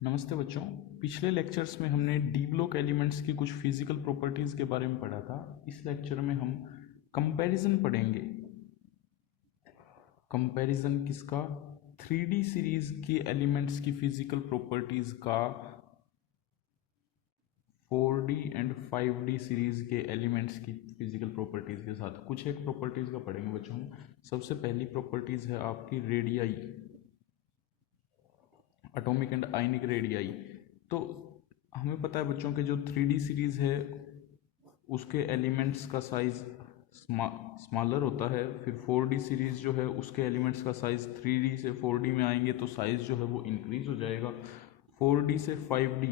नमस्ते बच्चों। पिछले लेक्चर्स में हमने डी ब्लॉक एलिमेंट्स की कुछ फिजिकल प्रॉपर्टीज़ के बारे में पढ़ा था। इस लेक्चर में हम कंपैरिजन पढ़ेंगे। कंपैरिजन किसका? 3D सीरीज के एलिमेंट्स की फिजिकल प्रॉपर्टीज़ का 4D एंड 5D सीरीज के एलिमेंट्स की फिजिकल प्रॉपर्टीज़ के साथ कुछ एक प्रॉपर्टीज़ का पढ़ेंगे बच्चों। सबसे पहली प्रॉपर्टीज़ है आपकी radii, atomic and ionic radii. तो हमें पता है बच्चों के जो 3D सीरीज़ है उसके एलिमेंट्स का साइज़ स्मॉलर होता है। फिर 4D सीरीज़ जो है उसके एलिमेंट्स का साइज़ 3D से 4D में आएंगे तो साइज़ जो है वो इंक्रीज़ हो जाएगा। 4D से 5D,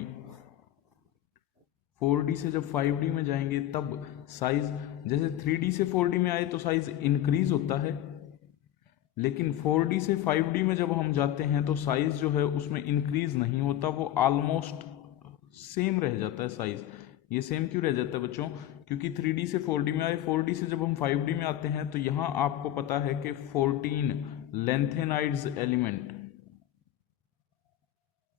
4D से जब 5D में जाएंगे तब साइज़, जैसे 3D से 4D में आए तो साइज़ इंक्रीज़ होता है, लेकिन 4D से 5D में जब हम जाते हैं तो साइज़ जो है उसमें इंक्रीज़ नहीं होता, वो ऑलमोस्ट सेम रह जाता है साइज़। ये सेम क्यों रह जाता है बच्चों? क्योंकि 3D से 4D में आए, 4D से जब हम 5D में आते हैं तो यहाँ आपको पता है कि 14 lanthanides element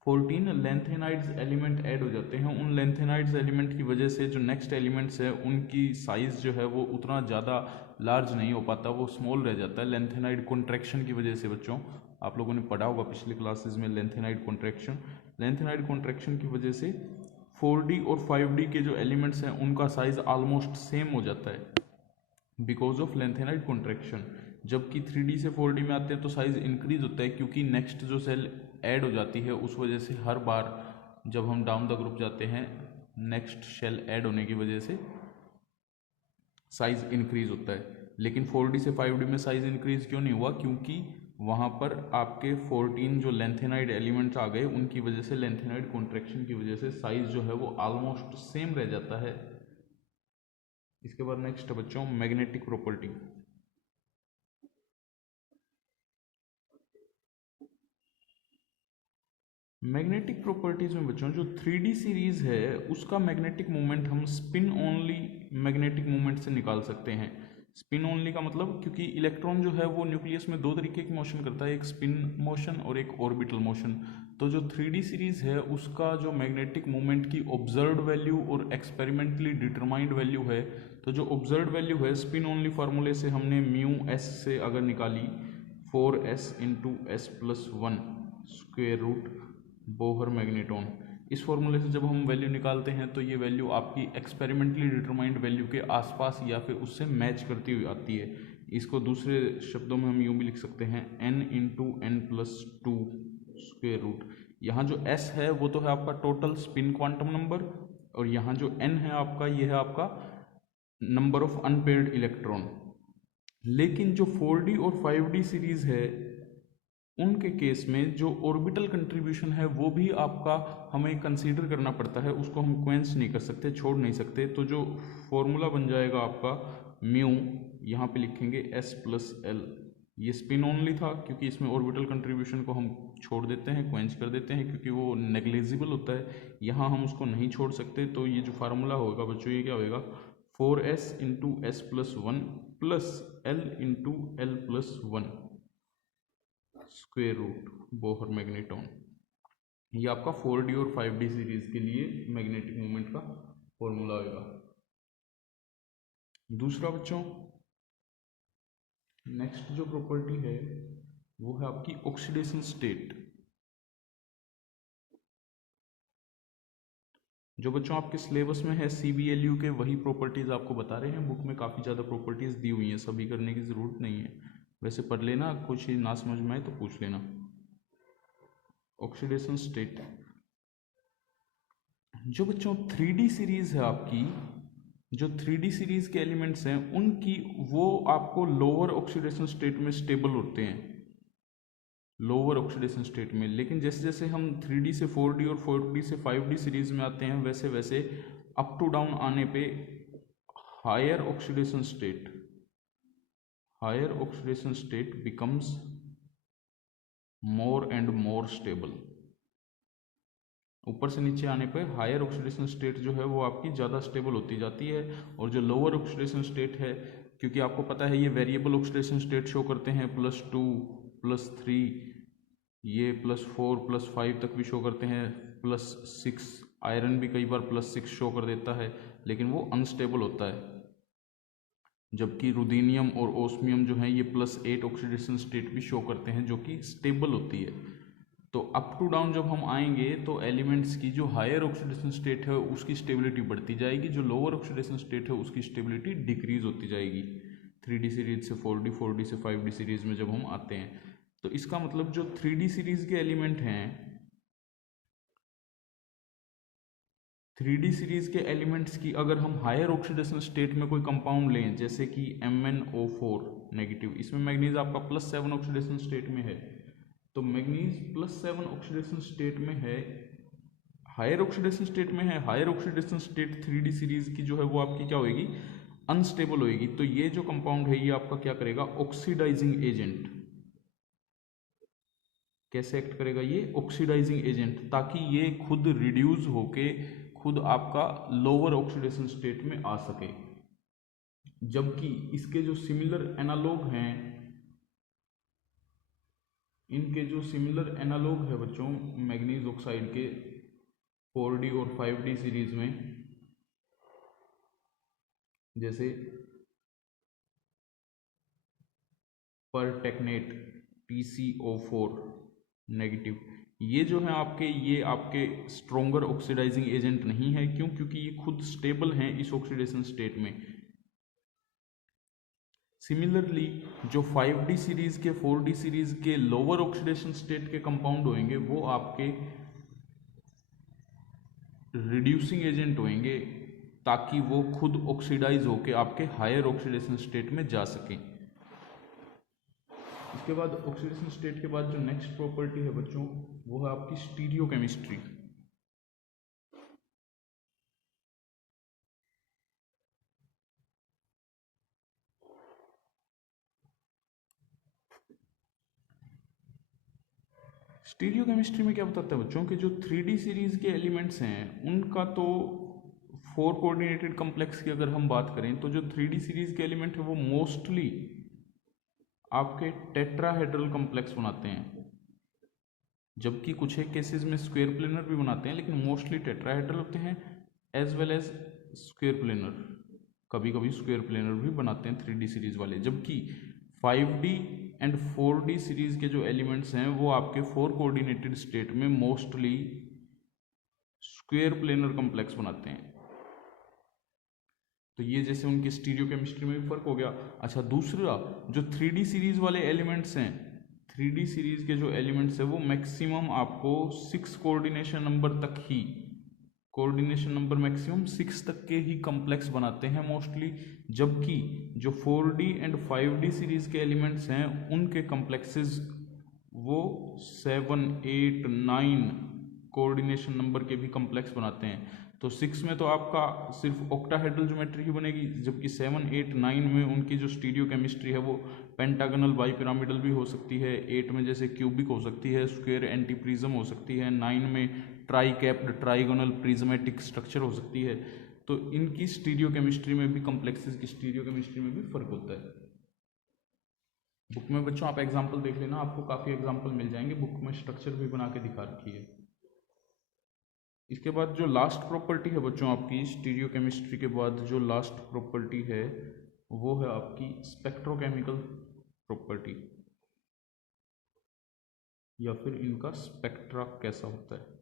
14 lanthanides element add हो जाते हैं। उन लेंथेनाइड्स एलिमेंट की वजह से जो नेक्स्ट एलिमेंट्स है उनकी साइज़ जो है वो उतना ज़्यादा लार्ज नहीं हो पाता, वो स्मॉल रह जाता है लेंथेनाइड कॉन्ट्रैक्शन की वजह से। बच्चों आप लोगों ने पढ़ा होगा पिछले क्लासेस में लेंथेनाइड कॉन्ट्रैक्शन। लेंथेनाइड कॉन्ट्रैक्शन की वजह से 4D और 5D के जो एलिमेंट्स हैं उनका साइज़ ऑलमोस्ट सेम हो जाता है बिकॉज ऑफ लेंथेनाइड कॉन्ट्रैक्शन। जबकि 3D से 4D में आते हैं तो साइज़ इंक्रीज होता है, क्योंकि नेक्स्ट जो सेल ऐड हो जाती है उस वजह से हर बार जब हम डाउन द ग्रुप जाते हैं नेक्स्ट सेल ऐड होने की वजह से साइज़ इंक्रीज होता है। लेकिन 4D से 5D में साइज़ इंक्रीज क्यों नहीं हुआ? क्योंकि वहाँ पर आपके 14 जो लेंथेनाइड एलिमेंट्स आ गए, उनकी वजह से लेंथेनाइड कॉन्ट्रैक्शन की वजह से साइज़ जो है वो ऑलमोस्ट सेम रह जाता है। इसके बाद नेक्स्ट बच्चों मैग्नेटिक प्रॉपर्टी। मैग्नेटिक प्रॉपर्टीज में बच्चों जो 3D सीरीज है उसका मैग्नेटिक मोमेंट हम स्पिन ओनली मैग्नेटिक मोमेंट से निकाल सकते हैं। स्पिन ओनली का मतलब, क्योंकि इलेक्ट्रॉन जो है वो न्यूक्लियस में दो तरीके की मोशन करता है, एक स्पिन मोशन और एक ऑर्बिटल मोशन। तो जो 3D सीरीज है उसका जो मैग्नेटिक मोमेंट की ऑब्जर्व्ड वैल्यू और एक्सपेरिमेंटली डिटरमाइंड वैल्यू है, तो जो ऑब्जर्व्ड वैल्यू है स्पिन ओनली फार्मूले से हमने म्यू एस से अगर निकाली 4s into s plus one square root Bohr magneton, इस फॉर्मूले से जब हम वैल्यू निकालते हैं तो ये वैल्यू आपकी एक्सपेरिमेंटली डिटरमाइंड वैल्यू के आसपास या फिर उससे मैच करती हुई आती है। इसको दूसरे शब्दों में हम यूँ भी लिख सकते हैं n into n plus two square root. यहाँ जो s है वो तो है आपका टोटल स्पिन क्वांटम नंबर, और यहाँ जो n है आपका, ये है आपका नंबर ऑफ अनपेयर्ड इलेक्ट्रॉन। लेकिन जो 4D और 5D सीरीज है उनके केस में जो ऑर्बिटल कंट्रीब्यूशन है वो भी आपका हमें कंसीडर करना पड़ता है, उसको हम क्वेंस नहीं कर सकते, छोड़ नहीं सकते। तो जो फॉर्मूला बन जाएगा आपका म्यू, यहाँ पे लिखेंगे s प्लस एल। ये स्पिन ओनली था क्योंकि इसमें ऑर्बिटल कंट्रीब्यूशन को हम छोड़ देते हैं, क्वेंच कर देते हैं, क्योंकि वो नेग्लिजिबल होता है। यहाँ हम उसको नहीं छोड़ सकते, तो ये जो फार्मूला होगा बच्चों ये क्या होगा? 4s into s plus one plus l into l plus one square root Bohr magneton. ये आपका 4D और 5D सीरीज के लिए मैग्नेटिक मोमेंट का फॉर्मूला आएगा। दूसरा बच्चों नेक्स्ट जो प्रॉपर्टी है वो है आपकी ऑक्सीडेशन स्टेट। जो बच्चों आपके सिलेबस में है CBLU के वही प्रॉपर्टीज आपको बता रहे हैं। बुक में काफ़ी ज़्यादा प्रॉपर्टीज दी हुई हैं, सभी करने की ज़रूरत नहीं है, वैसे पढ़ लेना, कुछ ही ना समझ में आए तो पूछ लेना। ऑक्सीडेशन स्टेट जो बच्चों 3D सीरीज है आपकी, जो 3D सीरीज के एलिमेंट्स हैं उनकी वो आपको लोअर ऑक्सीडेशन स्टेट में स्टेबल होते हैं, लोअर ऑक्सीडेशन स्टेट में। लेकिन जैसे जैसे हम 3D से 4D और 4D से 5D सीरीज में आते हैं वैसे वैसे अप टू डाउन आने पे higher oxidation state becomes more and more stable. ऊपर से नीचे आने पर हायर ऑक्सीडेशन स्टेट जो है वो आपकी ज़्यादा स्टेबल होती जाती है, और जो लोअर ऑक्सीडेशन स्टेट है, क्योंकि आपको पता है ये वेरिएबल ऑक्सीडेशन स्टेट शो करते हैं +2 +3 ये +4 +5 तक भी शो करते हैं, +6। आयरन भी कई बार +6 शो कर देता है, लेकिन वो अनस्टेबल होता है। जबकि रुदीनियम और ओस्मियम जो है ये +8 ऑक्सीडेशन स्टेट भी शो करते हैं, जो कि स्टेबल होती है। तो अप टू डाउन जब हम आएंगे तो एलिमेंट्स की जो हायर ऑक्सीडेशन स्टेट है उसकी स्टेबिलिटी बढ़ती जाएगी, जो लोअर ऑक्सीडेशन स्टेट है उसकी स्टेबिलिटी डिक्रीज होती जाएगी 3D सीरीज से 4D, 4D से 5D सीरीज में जब हम आते हैं। तो इसका मतलब जो 3D सीरीज के एलिमेंट हैं, 3D सीरीज के एलिमेंट्स की अगर हम हायर ऑक्सीडेशन स्टेट में कोई कंपाउंड लें, जैसे कि MnO4 नेगेटिव, इसमें मैग्नीज आपका +7 ऑक्सीडेशन स्टेट में है, तो मैग्नीज +7 ऑक्सीडेशन स्टेट में है, हायर ऑक्सीडेशन स्टेट में है। Higher oxidation state 3D series की जो है वो आपकी क्या होगी, अनस्टेबल होएगी। तो ये जो कंपाउंड है ये आपका क्या करेगा, ऑक्सीडाइजिंग एजेंट। कैसे एक्ट करेगा ये, ऑक्सीडाइजिंग एजेंट, ताकि ये खुद रिड्यूस होके खुद आपका लोअर ऑक्सीडेशन स्टेट में आ सके। जबकि इसके जो सिमिलर एनालॉग हैं, इनके जो सिमिलर एनालॉग है बच्चों मैग्नीज ऑक्साइड के 4D और 5D सीरीज में, जैसे परटेक्नेट PCO4 नेगेटिव, ये जो है आपके, ये आपके स्ट्रोंगर ऑक्सीडाइजिंग एजेंट नहीं है। क्यों? क्योंकि ये खुद स्टेबल हैं इस ऑक्सीडेशन स्टेट में। सिमिलरली जो 5D सीरीज के 4D सीरीज के लोअर ऑक्सीडेशन स्टेट के कंपाउंड होंगे वो आपके रिड्यूसिंग एजेंट होंगे, ताकि वो खुद ऑक्सीडाइज होके आपके हायर ऑक्सीडेशन स्टेट में जा सकें। इसके बाद ऑक्सीडेशन स्टेट के बाद जो नेक्स्ट प्रॉपर्टी है बच्चों वो है आपकी स्टीरियोकेमिस्ट्री। स्टीरियोकेमिस्ट्री में क्या बताता है बच्चों कि जो 3D सीरीज के एलिमेंट्स हैं उनका तो 4 कोऑर्डिनेटेड कॉम्प्लेक्स की अगर हम बात करें तो जो 3D सीरीज के एलिमेंट है वो मोस्टली आपके टेट्राहेड्रल कॉम्प्लेक्स बनाते हैं, जबकि कुछ एक केसेस में स्क्वायर प्लेनर भी बनाते हैं, लेकिन मोस्टली टेट्राहेड्रल होते हैं as well as square planar. कभी कभी स्क्वायर प्लेनर भी बनाते हैं 3D सीरीज वाले। जबकि 5D एंड 4D सीरीज के जो एलिमेंट्स हैं वो आपके 4 कोऑर्डिनेटेड स्टेट में मोस्टली स्क्वायर प्लेनर कॉम्प्लेक्स बनाते हैं। तो ये जैसे उनकी स्टीरियोकेमिस्ट्री में भी फर्क हो गया। अच्छा, दूसरा जो 3D सीरीज वाले एलिमेंट्स हैं, 3D सीरीज के जो एलिमेंट्स हैं वो मैक्सिमम आपको 6 कोऑर्डिनेशन नंबर तक ही, कोऑर्डिनेशन नंबर मैक्सिमम 6 तक के ही कॉम्प्लेक्स बनाते हैं मोस्टली। जबकि जो 4D एंड 5D सीरीज के एलिमेंट्स हैं उनके कॉम्प्लेक्सेस वो 7, 8, 9 कोऑर्डिनेशन नंबर के भी कॉम्प्लेक्स बनाते हैं। तो 6 में तो आपका सिर्फ ऑक्टाहेड्रल ज्योमेट्री ही बनेगी, जबकि 7, 8, 9 में उनकी जो स्टीरियोकेमिस्ट्री है वो पेंटागनल बाईपिरामिडल भी हो सकती है, 8 में जैसे क्यूबिक हो सकती है, स्क्वायर एंटी प्रिज्म हो सकती है, 9 में try capped trigonal prismatic structure हो सकती है। तो इनकी स्टीरियोकेमिस्ट्री में भी, कॉम्प्लेक्सेस की स्टीरियोकेमिस्ट्री में भी फर्क होता है। बुक में बच्चों आप एग्जाम्पल देख लेना, आपको काफ़ी एग्जाम्पल मिल जाएंगे, बुक में स्ट्रक्चर भी बना के दिखा रखी है। इसके बाद जो लास्ट प्रॉपर्टी है बच्चों आपकी स्टीरियोकेमिस्ट्री के बाद जो लास्ट प्रॉपर्टी है वो है आपकी स्पेक्ट्रोकेमिकल प्रॉपर्टी, या फिर इनका स्पेक्ट्रा कैसा होता है।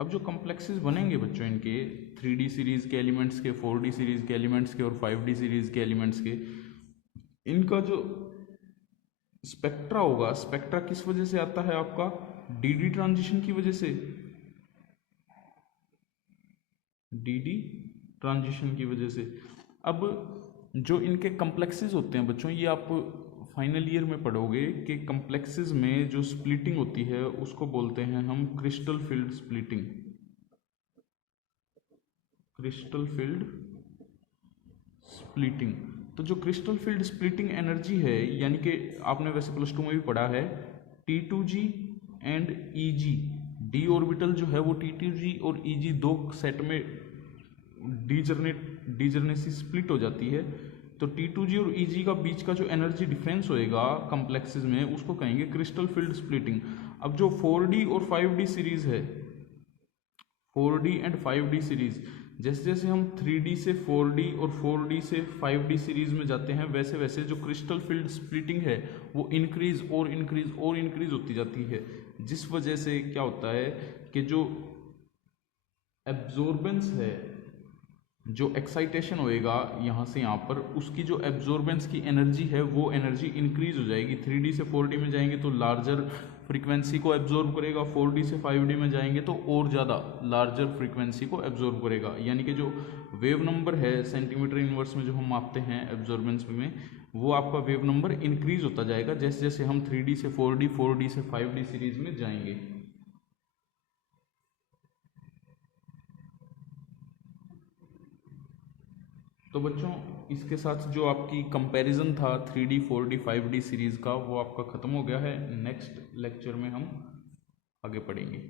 अब जो कॉम्प्लेक्सेस बनेंगे बच्चों इनके 3D सीरीज के एलिमेंट्स के, 4D सीरीज के एलिमेंट्स के और 5D सीरीज के एलिमेंट्स के, इनका जो स्पेक्ट्रा होगा, स्पेक्ट्रा किस वजह से आता है आपका, DD ट्रांजिशन की वजह से, DD ट्रांजिशन की वजह से। अब जो इनके कॉम्प्लेक्सेस होते हैं बच्चों, ये आप फाइनल ईयर में पढ़ोगे कि कॉम्प्लेक्सेस में जो स्प्लिटिंग होती है उसको बोलते हैं हम crystal field splitting, crystal field splitting. तो जो क्रिस्टल फील्ड स्प्लिटिंग एनर्जी है, यानी कि आपने वैसे +2 में भी पढ़ा है, T2G and EG, d orbital जो है वो T2G और EG दो सेट में डीजर्नेसी स्प्लिट हो जाती है, तो T2G और EG का बीच का जो एनर्जी डिफरेंस होएगा कॉम्प्लेक्सेस में, उसको कहेंगे क्रिस्टल फील्ड स्प्लिटिंग। अब जो 4D और 5D सीरीज है, 4D एंड 5D सीरीज, जैसे जैसे हम 3D से 4D और 4D से 5D सीरीज में जाते हैं, वैसे वैसे जो क्रिस्टल फील्ड स्प्लिटिंग है वो इंक्रीज और इंक्रीज और इंक्रीज होती जाती है, जिस वजह से क्या होता है कि जो एब्जॉर्बेंस है, जो एक्साइटेशन होएगा यहाँ से यहाँ पर, उसकी जो एब्जॉर्बेंस की एनर्जी है वो एनर्जी इंक्रीज हो जाएगी। 3D से 4D में जाएंगे तो लार्जर फ्रीक्वेंसी को एब्जॉर्ब करेगा, 4D से 5D में जाएंगे तो और ज़्यादा लार्जर फ्रीक्वेंसी को एब्जॉर्ब करेगा। यानी कि जो वेव नंबर है सेंटीमीटर इनवर्स में जो हम मापते हैं एब्जॉर्बेंस में, वो आपका वेव नंबर इंक्रीज होता जाएगा जैसे जैसे हम 3D से 4D, 4D से 5D सीरीज में जाएंगे। तो बच्चों, इसके साथ जो आपकी कंपैरिजन था 3D, 4D, 5D सीरीज़ का, वो आपका ख़त्म हो गया है। नेक्स्ट लेक्चर में हम आगे पढ़ेंगे।